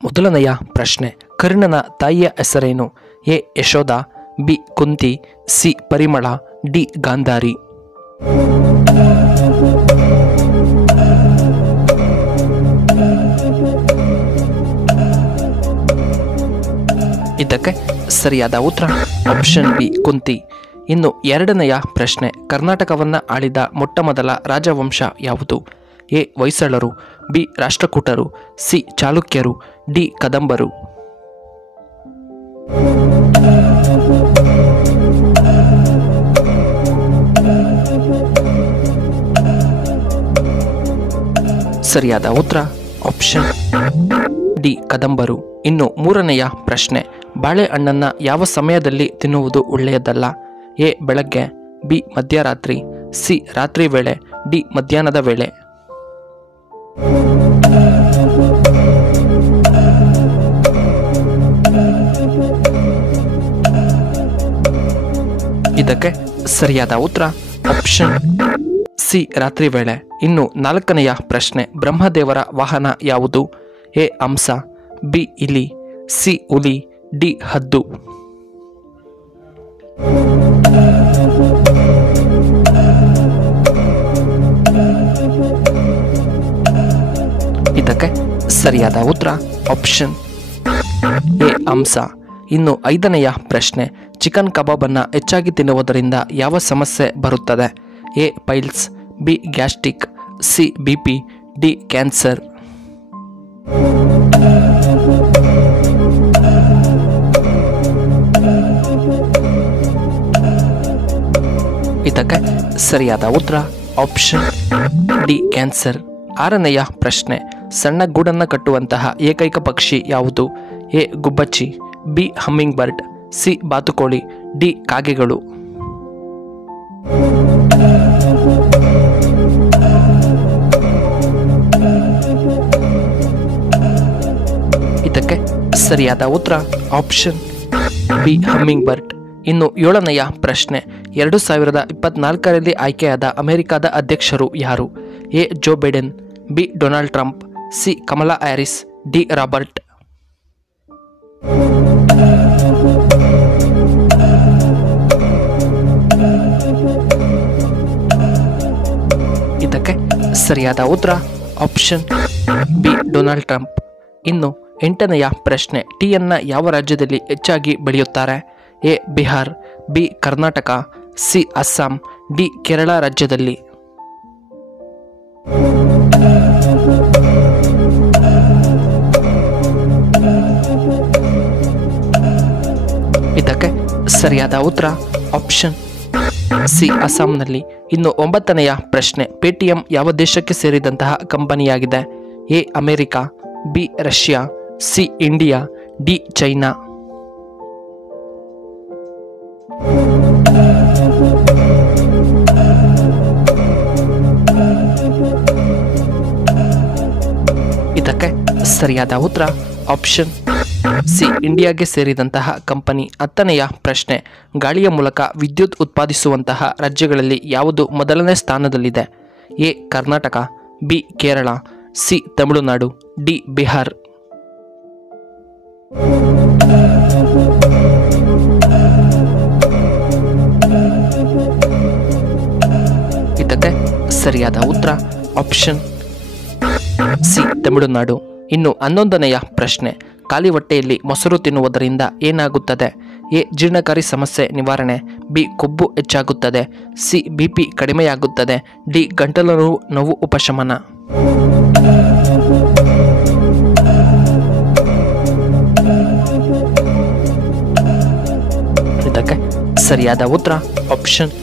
ಮೊದಲನೆಯ ಪ್ರಶ್ನೆ, ಕರ್ಣನ ತಾಯಿಯ ಹೆಸರೇನು? A Yashoda, B Kunti, C Parimala, D Gandhari. ಇದಕ್ಕೆ ಸರಿಯಾದ ಉತ್ತರ ಆಪ್ಷನ್ ಬಿ ಕುಂತಿ. ಇನ್ನು ಎರಡನೆಯ ಪ್ರಶ್ನೆ, ಕರ್ನಾಟಕವನ್ನು ಆಳಿದ ಮೊಟ್ಟಮೊದಲ ರಾಜವಂಶ ಯಾವುದು? ಎ ಹೊಯ್ಸಳರು, ಬಿ ರಾಷ್ಟ್ರಕೂಟರು, ಸಿ ಚಾಲುಕ್ಯರು, ಡಿ ಕದಂಬರು. ಸರಿಯಾದ ಉತ್ತರ ಆಪ್ಷನ್ ಡಿ ಕದಂಬರು. ಇನ್ನು ಮೂರನೆಯ ಪ್ರಶ್ನೆ, ಬಾಳೆಹಣ್ಣನ್ನು ಯಾವ ಸಮಯದಲ್ಲಿ ತಿನ್ನುವುದು ಒಳ್ಳೆಯದಲ್ಲ? ಎ ಬೆಳಗ್ಗೆ, ಬಿ ಮಧ್ಯರಾತ್ರಿ, ಸಿ ರಾತ್ರಿ ವೇಳೆ, ಡಿ ಮಧ್ಯಾಹ್ನದ ವೇಳೆ. ಇದಕ್ಕೆ ಸರಿಯಾದ ಉತ್ತರ ಆಪ್ಷನ್ ಸಿ ರಾತ್ರಿ ವೇಳೆ. ಇನ್ನು ನಾಲ್ಕನೆಯ ಪ್ರಶ್ನೆ, ಬ್ರಹ್ಮದೇವರ ವಾಹನ ಯಾವುದು? ಎ ಹಂಸ, ಬಿ ಇಲಿ, ಸಿ ಹುಲಿ, ಡಿ ಹದ್ದು. ಇದಕ್ಕೆ ಸರಿಯಾದ ಉತ್ತರ ಆಪ್ಷನ್ ಎ ಹಂಸ. ಇನ್ನು ಐದನೆಯ ಪ್ರಶ್ನೆ, ಚಿಕನ್ ಕಬಾಬನ್ನು ಹೆಚ್ಚಾಗಿ ತಿನ್ನುವುದರಿಂದ ಯಾವ ಸಮಸ್ಯೆ ಬರುತ್ತದೆ? A piles, B gastric, C BP, D cancer. ಇದಕ್ಕೆ ಸರಿಯಾದ ಉತ್ತರ ಆಪ್ಷನ್ ಡಿ ಕ್ಯಾನ್ಸರ್. ಆರನೆಯ ಪ್ರಶ್ನೆ, ಸಣ್ಣ ಗೂಡನ್ನು ಕಟ್ಟುವಂತಹ ಏಕೈಕ ಪಕ್ಷಿ ಯಾವುದು? ಎ ಗುಬ್ಬಚ್ಚಿ, ಬಿ ಹಮ್ಮಿಂಗ್ ಬರ್ಡ್, ಸಿ ಬಾತುಕೋಳಿ, ಡಿ ಕಾಗೆಗಳು. ಇದಕ್ಕೆ ಸರಿಯಾದ ಉತ್ತರ ಆಪ್ಷನ್ ಬಿ ಹಮ್ಮಿಂಗ್ ಬರ್ಡ್. ಇನ್ನು ಏಳನೆಯ ಪ್ರಶ್ನೆ, 2024ರಲ್ಲಿ ಆಯ್ಕೆಯಾದ ಅಮೆರಿಕದ ಅಧ್ಯಕ್ಷರು ಯಾರು? A Joe Biden, B Donald Trump, C Kamala Harris, D Robert. ಇದಕ್ಕೆ ಸರಿಯಾದ ಉತ್ತರ ಆಪ್ಷನ್ ಬಿ ಡೊನಾಲ್ಡ್ ಟ್ರಂಪ್. ಇನ್ನು ಎಂಟನೆಯ ಪ್ರಶ್ನೆ, ಟೀಯನ್ನು ಯಾವ ರಾಜ್ಯದಲ್ಲಿ ಹೆಚ್ಚಾಗಿ ಬೆಳೆಯುತ್ತಾರೆ? A Bihar, B Karnataka, C Assam, D Kerala ರಾಜ್ಯದಲ್ಲಿ. ಇದಕ್ಕೆ ಸರಿಯಾದ ಉತ್ತರ ಆಪ್ಷನ್ ಸಿ ಅಸ್ಸಾಂನಲ್ಲಿ. ಇನ್ನು ಒಂಬತ್ತನೆಯ ಪ್ರಶ್ನೆ, ಪೇಟಿಎಂ ಯಾವ ದೇಶಕ್ಕೆ ಸೇರಿದಂತಹ ಕಂಪನಿಯಾಗಿದೆ? A America, B Russia, C India, D China. ಇದಕ್ಕೆ ಸರಿಯಾದ ಉತ್ತರ ಆಪ್ಷನ್ ಸಿ ಇಂಡಿಯಾಗೆ ಸೇರಿದಂತಹ ಕಂಪನಿ. ಹತ್ತನೆಯ ಪ್ರಶ್ನೆ, ಗಾಳಿಯ ಮೂಲಕ ವಿದ್ಯುತ್ ಉತ್ಪಾದಿಸುವಂತಹ ರಾಜ್ಯಗಳಲ್ಲಿ ಯಾವುದು ಮೊದಲನೇ ಸ್ಥಾನದಲ್ಲಿದೆ? A Karnataka, B Kerala, C Tamil Nadu, D Bihar. ಇದಕ್ಕೆ ಸರಿಯಾದ ಉತ್ತರ ಆಪ್ಷನ್ ಸಿ ತಮಿಳುನಾಡು. ಇನ್ನು 11ನೆಯ ಪ್ರಶ್ನೆ, ಖಾಲಿ ಹೊಟ್ಟೆಯಲ್ಲಿ ಮೊಸರು ತಿನ್ನುವುದರಿಂದ ಏನಾಗುತ್ತದೆ? ಎ ಜೀರ್ಣಕಾರಿ ಸಮಸ್ಯೆ ನಿವಾರಣೆ, ಬಿ ಕೊಬ್ಬು ಹೆಚ್ಚಾಗುತ್ತದೆ, ಸಿ ಬಿಪಿ ಕಡಿಮೆಯಾಗುತ್ತದೆ, ಡಿ ಗಂಟಲು ನೋವು ಉಪಶಮನ. ಇದಕ್ಕೆ ಸರಿಯಾದ ಉತ್ತರ ಆಪ್ಷನ್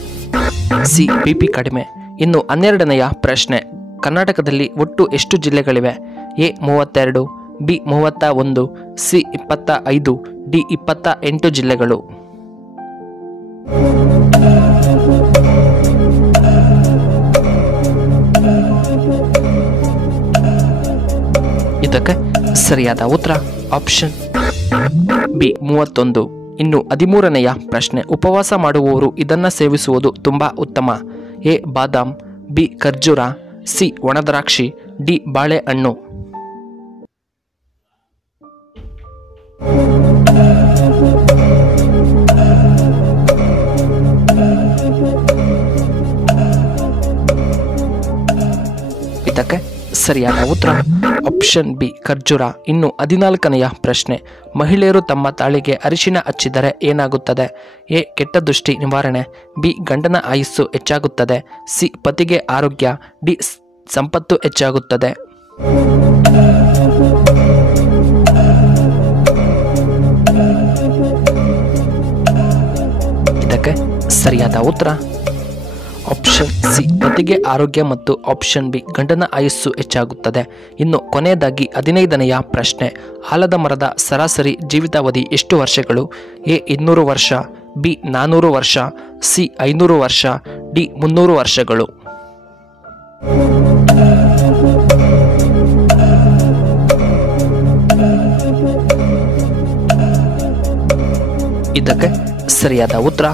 ಸಿ ಬಿಪಿ ಕಡಿಮೆ. ಇನ್ನು 12ನೆಯ ಪ್ರಶ್ನೆ, ಕರ್ನಾಟಕದಲ್ಲಿ ಒಟ್ಟು ಎಷ್ಟು ಜಿಲ್ಲೆಗಳಿವೆ? ಎ 32, ಬಿ 31, ಸಿ 25, ಡಿ 28 ಜಿಲ್ಲೆಗಳು. ಇದಕ್ಕೆ ಸರಿಯಾದ ಉತ್ತರ ಆಪ್ಷನ್ ಬಿ 31. ಇನ್ನು 13ನೆಯ ಪ್ರಶ್ನೆ, ಉಪವಾಸ ಮಾಡುವವರು ಇದನ್ನು ಸೇವಿಸುವುದು ತುಂಬಾ ಉತ್ತಮ. ಎ ಬಾದಾಮ್, ಬಿ ಖರ್ಜೂರ, ಸಿ ಒಣದ್ರಾಕ್ಷಿ, ಡಿ ಬಾಳೆಹಣ್ಣು. ಇದಕ್ಕೆ ಸರಿಯಾದ ಉತ್ತರ ಆಪ್ಷನ್ ಬಿ ಖರ್ಜೂರ. ಇನ್ನು 14ನೆಯ ಪ್ರಶ್ನೆ, ಮಹಿಳೆಯರು ತಮ್ಮ ತಾಳಿಗೆ ಅರಿಶಿನ ಹಚ್ಚಿದರೆ ಏನಾಗುತ್ತದೆ? ಎ ಕೆಟ್ಟ ದೃಷ್ಟಿ ನಿವಾರಣೆ, ಬಿ ಗಂಡನ ಆಯುಸ್ಸು ಹೆಚ್ಚಾಗುತ್ತದೆ, ಸಿ ಪತಿಗೆ ಆರೋಗ್ಯ, ಡಿ ಸಂಪತ್ತು ಹೆಚ್ಚಾಗುತ್ತದೆ. ಇದಕ್ಕೆ ಸರಿಯಾದ ಉತ್ತರ ಆಪ್ಷನ್ ಸಿ ಪತಿಗೆ ಆರೋಗ್ಯ ಮತ್ತು ಆಪ್ಷನ್ ಬಿ ಗಂಡನ ಆಯುಸ್ಸು ಹೆಚ್ಚಾಗುತ್ತದೆ. ಇನ್ನು ಕೊನೆಯದಾಗಿ 15ನೆಯ ಪ್ರಶ್ನೆ, ಆಲದ ಮರದ ಸರಾಸರಿ ಜೀವಿತಾವಧಿ ಎಷ್ಟು ವರ್ಷಗಳು? ಎ 200 ವರ್ಷ, ಬಿ 400 ವರ್ಷ, ಸಿ 500 ವರ್ಷ, ಡಿ 300 ವರ್ಷಗಳು. ಇದಕ್ಕೆ ಸರಿಯಾದ ಉತ್ತರ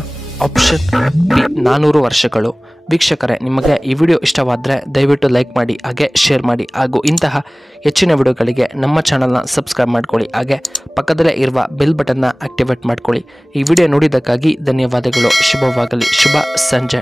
ಆಪ್ಷನ್ ಬಿ 400 ವರ್ಷಗಳು. ವೀಕ್ಷಕರೇ, ನಿಮಗೆ ಈ ವಿಡಿಯೋ ಇಷ್ಟವಾದರೆ ದಯವಿಟ್ಟು ಲೈಕ್ ಮಾಡಿ, ಹಾಗೆ ಶೇರ್ ಮಾಡಿ, ಹಾಗೂ ಇಂತಹ ಹೆಚ್ಚಿನ ವಿಡಿಯೋಗಳಿಗೆ ನಮ್ಮ ಚಾನಲ್ನ ಸಬ್ಸ್ಕ್ರೈಬ್ ಮಾಡ್ಕೊಳ್ಳಿ, ಹಾಗೆ ಪಕ್ಕದಲ್ಲೇ ಇರುವ ಬೆಲ್ ಬಟನ್ನ ಆಕ್ಟಿವೇಟ್ ಮಾಡ್ಕೊಳ್ಳಿ. ಈ ವಿಡಿಯೋ ನೋಡಿದ್ದಕ್ಕಾಗಿ ಧನ್ಯವಾದಗಳು. ಶುಭವಾಗಲಿ. ಶುಭ ಸಂಜೆ.